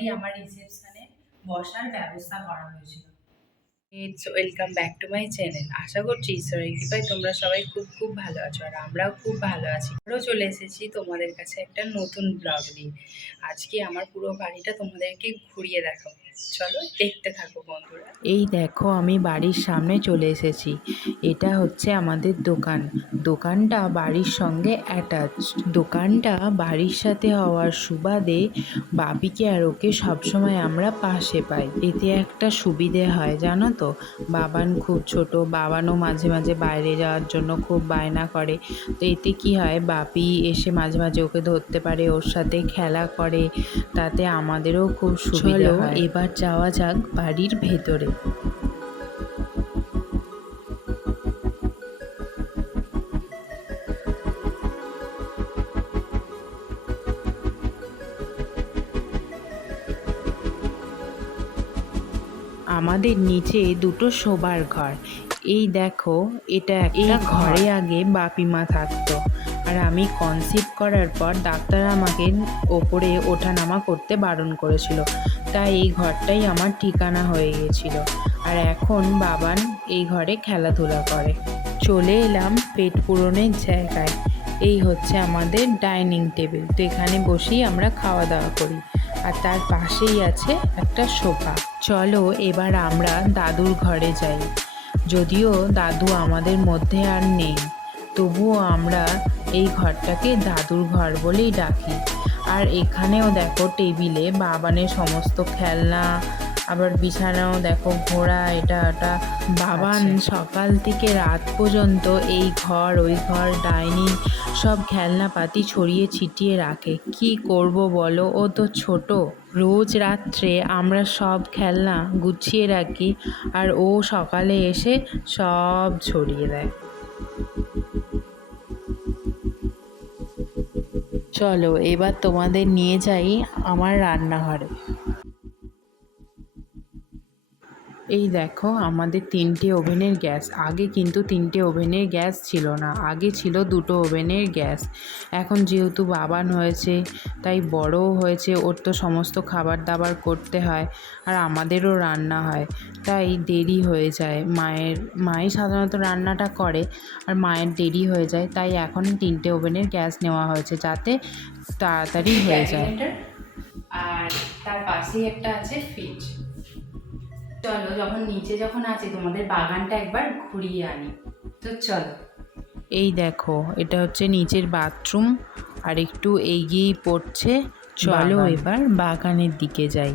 ঘরটাই আমার রিসেপশনে বসার ব্যবস্থা করা হয়েছিল। It's welcome back to my channel. আশা করছি ঈশ্বরের কৃপায় তোমরা সবাই খুব খুব ভালো আছো, আর আমরাও খুব ভালো আছি। আরও চলে এসেছি তোমাদের কাছে একটা নতুন ব্লগ নিয়ে। আজকে আমার পুরো বাড়িটা তোমাদেরকে ঘুরিয়ে দেখাবো, চলো দেখতে থাকো বন্ধুরা। এই দেখো আমি বাড়ির সামনে চলে এসেছি। এটা হচ্ছে আমাদের দোকান। দোকানটা বাড়ির সঙ্গে অ্যাটাচ। দোকানটা বাড়ির সাথে হওয়ার সুবাদে বাপিকে আর ওকে সবসময় আমরা পাশে পাই। এতে একটা সুবিধে হয় জানো তো, বাবান খুব ছোট, বাবানও মাঝে মাঝে বাইরে যাওয়ার জন্য খুব বায়না করে। তো এতে কি হয়, বাপি এসে মাঝে মাঝে ওকে ধরতে পারে, ওর সাথে খেলা করে, তাতে আমাদেরও খুব সুবিধা হয়। এবার যাওয়া যাক বাড়ির ভেতরে। আমাদের নিচে দুটো শোবার ঘর। এই দেখো, এটা একটা ঘরে আগে বাপিমা থাকতো, আর আমি কনসিভ করার পর ডাক্তার আমাকে ওপরে ওঠানামা করতে বারণ করেছিল, তাই এই ঘরটাই আমার ঠিকানা হয়ে গিয়েছিল। আর এখন বাবান এই ঘরে খেলাধুলা করে। চলে এলাম পেট পূরণের জায়গায়। এই হচ্ছে আমাদের ডাইনিং টেবিল। তো এখানে বসেই আমরা খাওয়া দাওয়া করি, আর তার পাশেই আছে একটা সোফা। চলো এবার আমরা দাদুর ঘরে যাই। যদিও দাদু আমাদের মধ্যে আর নেই, তবুও আমরা এই ঘরটাকে দাদুর ঘর বলেই ডাকি। আর এখানেও দেখো টেবিলে বাবানের সমস্ত খেলনা, আবার বিছানাও দেখো ঘোড়া, এটা ওটা। বাবান সকাল থেকে রাত পর্যন্ত এই ঘর ওই ঘর ডাইনিং সব খেলনাপাতি ছড়িয়ে ছিটিয়ে রাখে। কি করব বলো, ও তো ছোট। রোজ রাত্রে আমরা সব খেলনা গুছিয়ে রাখি, আর ও সকালে এসে সব ছড়িয়ে দেয়। চলো এবার তোমাদের নিয়ে যাই আমার রান্নাঘরে। এই দেখো আমাদের 3টে ওভেনের গ্যাস। আগে কিন্তু 3টে ওভেনের গ্যাস ছিল না, আগে ছিল 2টো ওভেনের গ্যাস। এখন যেহেতু বাবান হয়েছে, তাই বড়ও হয়েছে, ওর তো সমস্ত খাবার দাবার করতে হয়, আর আমাদেরও রান্না হয়, তাই দেরি হয়ে যায়। মাই সাধারণত রান্নাটা করে, আর মায়ের দেরি হয়ে যায়, তাই এখন 3টে ওভেনের গ্যাস নেওয়া হয়েছে যাতে তাড়াতাড়ি হয়ে যায়। আর তার পাশেই একটা আছে ফ্রিজ। চলো যখন আছি তোমাদের বাগানটা একবার ঘুরিয়ে আনি। তো চলো। এই দেখো এটা হচ্ছে নিচের বাথরুম, আর একটু এগিয়েই পড়ছে। চলো এবার বাগানের দিকে যাই।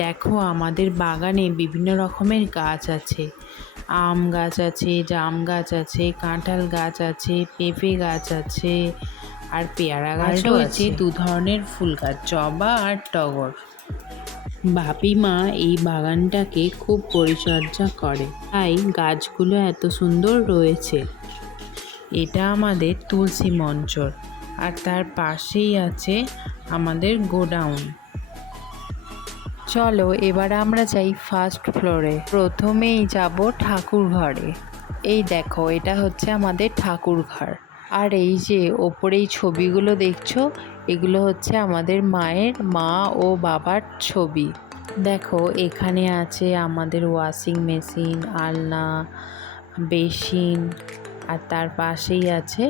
দেখো আমাদের বাগানে বিভিন্ন রকমের গাছ আছে। আম গাছ আছে, জাম গাছ আছে, কাঁঠাল গাছ আছে, পেঁপে গাছ আছে, আর পেয়ারা গাছও আছে। 2 ধরনের ফুল গাছ, জবা আর টগর। বাপিমা এই বাগানটাকে খুব পরিচর্যা করে, তাই গাছগুলো এত সুন্দর রয়েছে। এটা আমাদের তুলসী মঞ্চর, আর তার পাশেই আছে আমাদের গোডাউন। চলো এবার আমরা যাই ফার্স্ট ফ্লোরে। প্রথমেই যাব ঠাকুর ঘরে। এই দেখো এটা হচ্ছে আমাদের ঠাকুর ঘর। আর এই যে ওপরেই ছবিগুলো দেখছো, এগুলো হচ্ছে আমাদের মায়ের, মা ও বাবার ছবি। দেখো এখানে আছে আমাদের ওয়াশিং মেশিন, আলনা, বেসিন, আর তার পাশেই আছে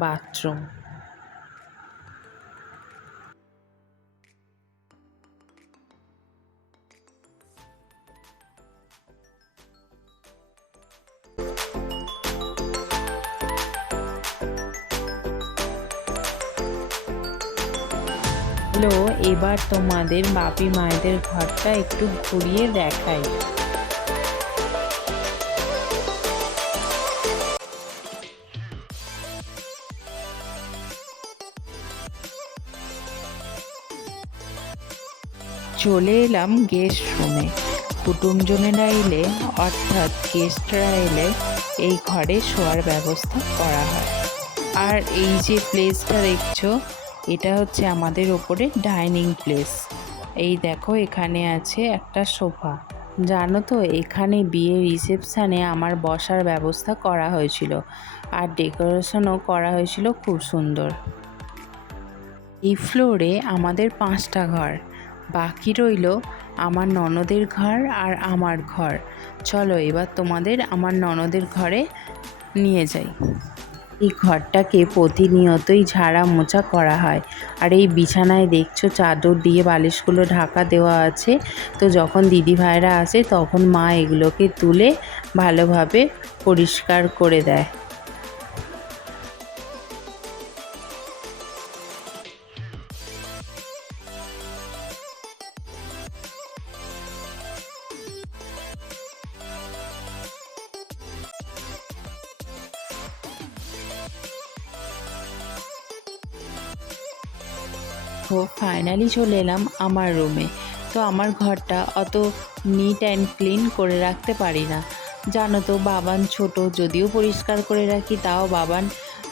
বাথরুম। এবার তোমাদের বাপি মায়েদের ঘরটা একটু ঘুরিয়ে দেখাই। চলে এলাম গেস্ট রুমে। কুটুমজনেরা এলে, অর্থাৎ গেস্টরা এলে এই ঘরে শোয়ার ব্যবস্থা করা হয়। আর এই যে প্লেসটা দেখছো, এটা হচ্ছে আমাদের ওপরে ডাইনিং প্লেস। এই দেখো এখানে আছে একটা সোফা। জানো তো এখানে বিয়ের রিসেপশানে আমার বসার ব্যবস্থা করা হয়েছিল, আর ডেকোরেশনও করা হয়েছিল খুব সুন্দর। এই ফ্লোরে আমাদের 5টা ঘর। বাকি রইল আমার ননদের ঘর আর আমার ঘর। চলো এবার তোমাদের আমার ননদের ঘরে নিয়ে যাই। এই ঘরটাকে প্রতিনিয়তই ঝাড়া মোছা করা হয়। আর এই বিছানায় দেখছো চাদর দিয়ে বালিশগুলো ঢাকা দেওয়া আছে। তো যখন দিদিভাইরা আসে তখন মা এগুলোকে তুলে ভালোভাবে পরিষ্কার করে দেয়। তো ফাইনালি চলে এলাম আমার রুমে। তো আমার ঘরটা অত নিট অ্যান্ড ক্লিন করে রাখতে পারি না, জানো তো। বাবান ছোট, যদিও পরিষ্কার করে রাখি তাও বাবান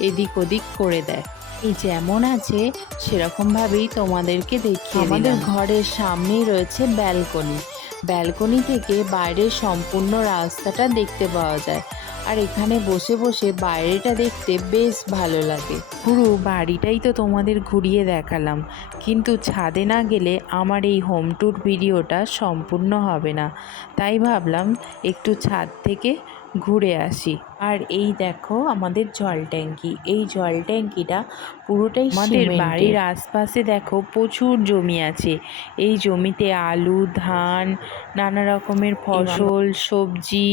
এদিক ওদিক করে দেয়। এই যেমন আছে সেরকমভাবেই তোমাদেরকে দেখিয়ে দিলাম। আমাদের ঘরের সামনেই রয়েছে ব্যালকনি। ব্যালকনি থেকে বাইরের সম্পূর্ণ রাস্তাটা দেখতে পাওয়া যায়। আর এখানে বসে বসে বাইরেটা দেখতে বেশ ভালো লাগে। পুরো বাড়িটাই তো তোমাদের ঘুরিয়ে দেখালাম, কিন্তু ছাদে না গেলে আমার এই হোম ট্যুর ভিডিওটা সম্পূর্ণ হবে না। তাই ভাবলাম একটু ছাদ থেকে ঘুরে আসি। আর এই দেখো আমাদের জল ট্যাঙ্কি। এই জল ট্যাঙ্কিটা পুরোটাই আমাদের বাড়ির আশপাশে দেখো প্রচুর জমি আছে। এই জমিতে আলু, ধান, নানা রকমের ফসল, সবজি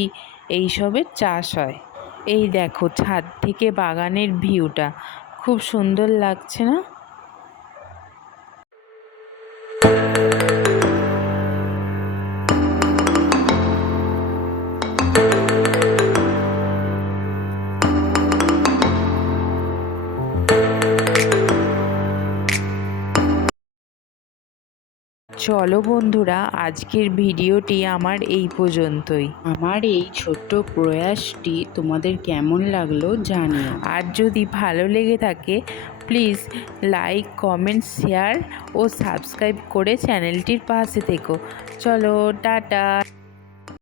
এইসবের চাষ হয়। এই দেখো ছাদ থেকে বাগানের ভিউটা খুব সুন্দর লাগছে না? চলো বন্ধুরা, আজকের ভিডিওটি আমার এই পর্যন্তই। আমার এই ছোট্ট প্রয়াসটি তোমাদের কেমন লাগলো জানিও। আর যদি ভালো লেগে থাকে প্লিজ লাইক, কমেন্ট, শেয়ার ও সাবস্ক্রাইব করে চ্যানেলটির পাশে থেকো। চলো টাটা।